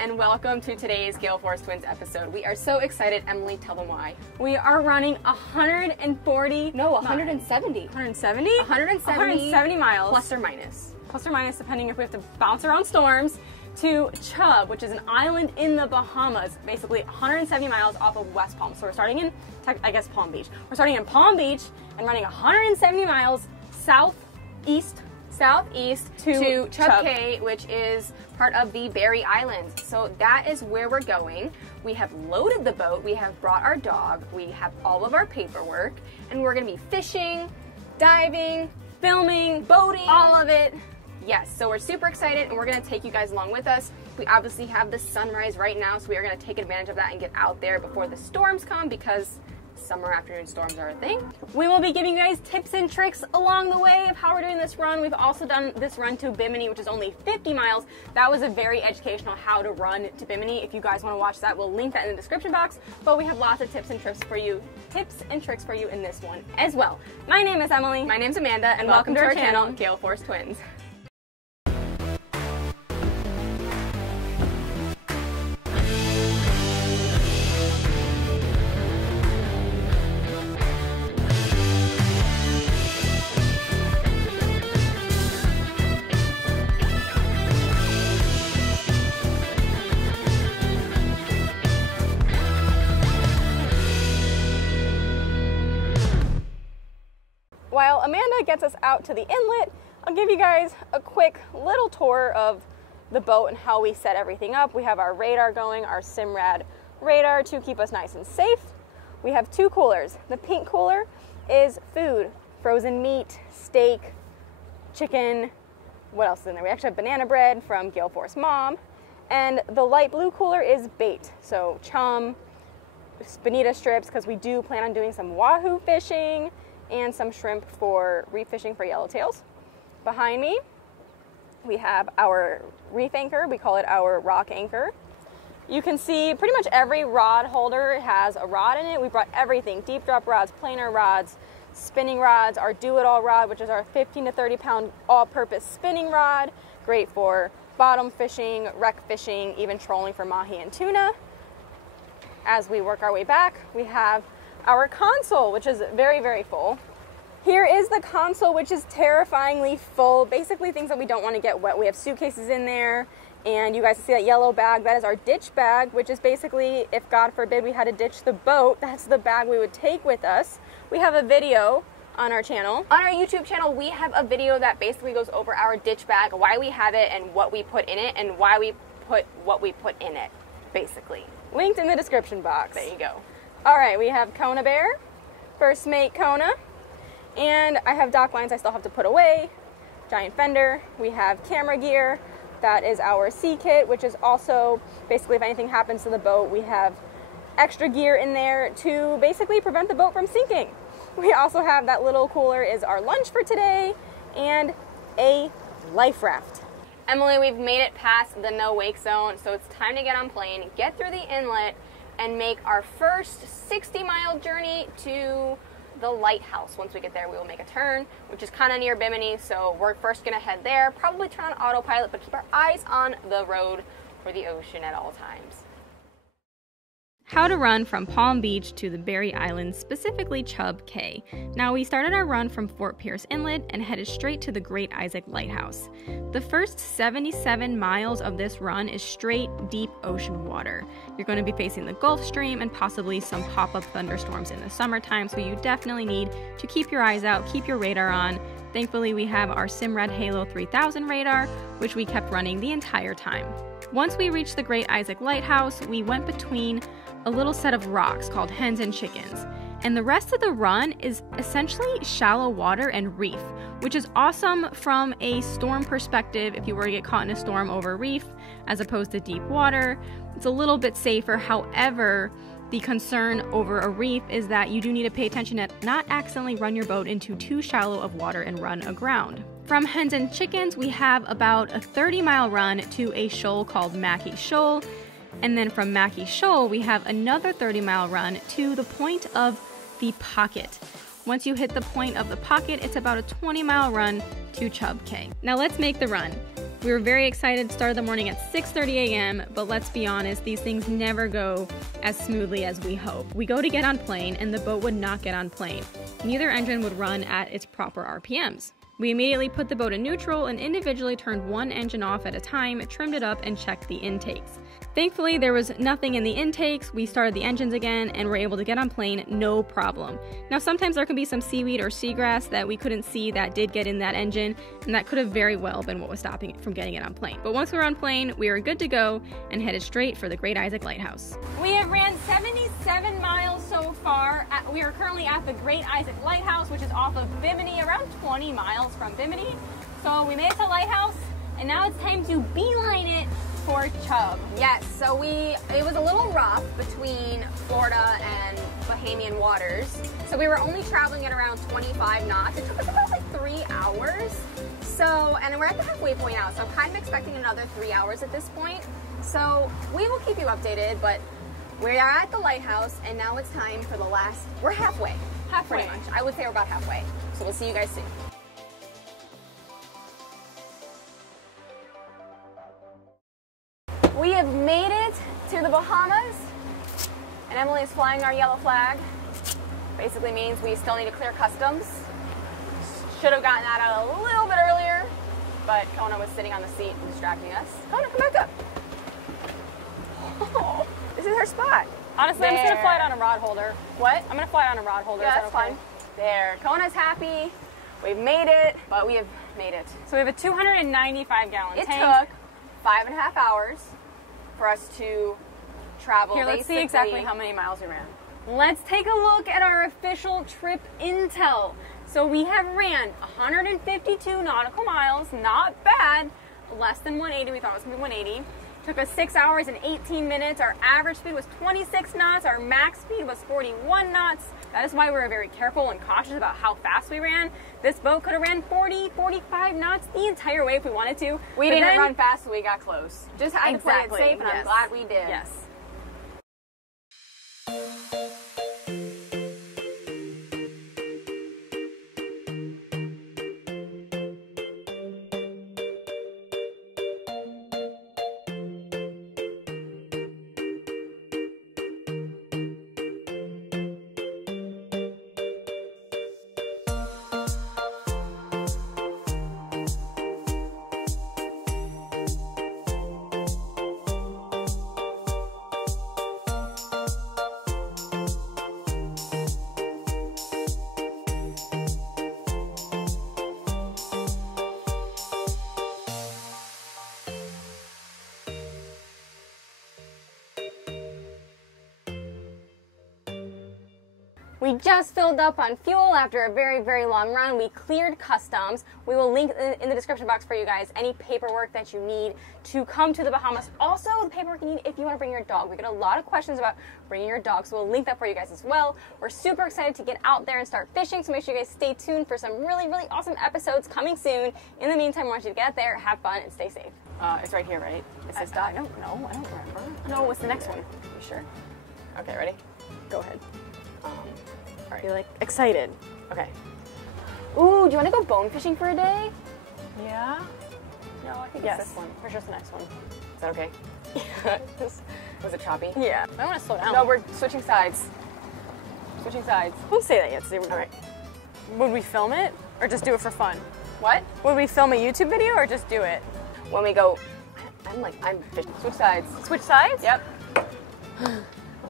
And welcome to today's Gale Force Twins episode. We are so excited. Emily, tell them why. We are running 170 miles plus or minus depending if we have to bounce around storms, to Chub, which is an island in the Bahamas, basically 170 miles off of West Palm. So we're starting in, I guess, Palm Beach. We're starting in Palm Beach and running 170 miles southeast to Chub Cay, which is part of the Berry Islands. So that is where we're going. We have loaded the boat, we have brought our dog, we have all of our paperwork, and we're gonna be fishing, diving, filming, boating, all of it. Yes, so we're super excited and we're gonna take you guys along with us. We obviously have the sunrise right now, so we are gonna take advantage of that and get out there before the storms come, because summer afternoon storms are a thing. We will be giving you guys tips and tricks along the way of how we're doing this run. We've also done this run to Bimini, which is only 50 miles. That was a very educational how to run to Bimini. If you guys want to watch that, we'll link that in the description box. But we have lots of tips and tricks for you in this one as well. My name is Emily. My name's Amanda, and welcome to our channel, Gale Force Twins. While Amanda gets us out to the inlet, I'll give you guys a quick little tour of the boat and how we set everything up. We have our radar going, our Simrad radar to keep us nice and safe. We have two coolers. The pink cooler is food, frozen meat, steak, chicken, what else is in there? We actually have banana bread from Gale Force Mom. And the light blue cooler is bait, so chum, bonita strips, because we do plan on doing some wahoo fishing, and some shrimp for reef fishing for yellowtails. Behind me, we have our reef anchor. We call it our rock anchor. You can see pretty much every rod holder has a rod in it. We brought everything: deep drop rods, planer rods, spinning rods, our do-it-all rod, which is our 15 to 30 pound all-purpose spinning rod. Great for bottom fishing, wreck fishing, even trolling for mahi and tuna. As we work our way back, we have our console, which is very, very full. Here is the console, which is terrifyingly full. Basically things that we don't want to get wet. We have suitcases in there, and you guys see that yellow bag. That is our ditch bag, which is basically, if God forbid we had to ditch the boat, that's the bag we would take with us. We have a video on our channel. On our YouTube channel, we have a video that basically goes over our ditch bag, why we have it and what we put in it, and why we put what we put in it, basically. Linked in the description box. There you go. All right, we have Kona Bear, first mate Kona, and I have dock lines I still have to put away, giant fender. We have camera gear. That is our sea kit, which is also basically if anything happens to the boat, we have extra gear in there to basically prevent the boat from sinking. We also have that little cooler is our lunch for today, and a life raft. Emily, we've made it past the no wake zone, so it's time to get on plane, get through the inlet, and make our first 60-mile journey to the Lighthouse. Once we get there, we will make a turn, which is kind of near Bimini, so we're first gonna head there, probably turn on autopilot, but keep our eyes on the road for the ocean at all times. How to run from Palm Beach to the Berry Islands, specifically Chub Cay. Now, we started our run from Fort Pierce Inlet and headed straight to the Great Isaac Lighthouse. The first 77 miles of this run is straight, deep ocean water. You're going to be facing the Gulf Stream and possibly some pop-up thunderstorms in the summertime, so you definitely need to keep your eyes out, keep your radar on. Thankfully, we have our Simrad Halo 3000 radar, which we kept running the entire time. Once we reached the Great Isaac Lighthouse, we went between a little set of rocks called hens and chickens. And the rest of the run is essentially shallow water and reef, which is awesome from a storm perspective if you were to get caught in a storm over reef as opposed to deep water. It's a little bit safer. However, the concern over a reef is that you do need to pay attention to not accidentally run your boat into too shallow of water and run aground. From Hens and Chickens, we have about a 30-mile run to a shoal called Mackie Shoal. And then from Mackie Shoal, we have another 30-mile run to the point of the Pocket. Once you hit the point of the Pocket, it's about a 20-mile run to Chub Cay. Now let's make the run. We were very excited, started the morning at 6:30 a.m., but let's be honest, these things never go as smoothly as we hope. We go to get on plane, and the boat would not get on plane. Neither engine would run at its proper RPMs. We immediately put the boat in neutral and individually turned one engine off at a time, trimmed it up, and checked the intakes. Thankfully, there was nothing in the intakes. We started the engines again and were able to get on plane, no problem. Now, sometimes there can be some seaweed or seagrass that we couldn't see that did get in that engine, and that could have very well been what was stopping it from getting it on plane. But once we were on plane, we were good to go and headed straight for the Great Isaac Lighthouse. We have ran 77 miles so far. We are currently at the Great Isaac Lighthouse, which is off of Bimini, around 20 miles from Bimini. So we made it to Lighthouse, and now it's time to beeline it for Chub. Yes, so it was a little rough between Florida and Bahamian waters. So we were only traveling at around 25 knots. It took us about like 3 hours. So, and we're at the halfway point now, so I'm kind of expecting another 3 hours at this point. So we will keep you updated, but we are at the lighthouse, and now it's time for the last, we're halfway. Pretty much. I would say we're about halfway. So we'll see you guys soon. We have made it to the Bahamas, and Emily is flying our yellow flag. Basically means we still need to clear customs. Should have gotten that out a little bit earlier, but Kona was sitting on the seat and distracting us. Kona, come back up. Oh, this is her spot. Honestly, there. I'm just gonna fly it on a rod holder. What? I'm gonna fly it on a rod holder. Yeah, that's fine. There, Kona's happy. We've made it, but we have made it. So we have a 295-gallon tank. It took 5.5 hours for us to travel. Here, let's see exactly how many miles we ran. Let's take a look at our official trip intel. So we have ran 152 nautical miles, not bad, less than 180, we thought it was gonna be 180. Took us 6 hours and 18 minutes. Our average speed was 26 knots. Our max speed was 41 knots. That is why we were very careful and cautious about how fast we ran. This boat could have ran 40, 45 knots the entire way if we wanted to. We didn't run fast, so we got close. Just had to play it safe, and I'm glad we did. Yes. We just filled up on fuel after a very, very long run. We cleared customs. We will link in the description box for you guys any paperwork that you need to come to the Bahamas. Also, the paperwork you need if you want to bring your dog. We get a lot of questions about bringing your dog, so we'll link that for you guys as well. We're super excited to get out there and start fishing, so make sure you guys stay tuned for some really, really awesome episodes coming soon. In the meantime, I want you to get out there, have fun, and stay safe. It's right here, right? It says dot. I don't know. I don't remember. No, what's the next one? You sure? Okay, ready? Go ahead. All right. You're like excited. Okay. Ooh, do you want to go bone fishing for a day? Yeah. No, I think it's this one. Or just the next one. Is that okay? Yeah. Was it choppy? Yeah. I want to slow down. No, we're switching sides. Switching sides. Don't say that yet. Say we're all right. Would we film it or just do it for fun? What? Would we film a YouTube video or just do it? When we go, I'm fishing. Switch sides. Switch sides? Yep.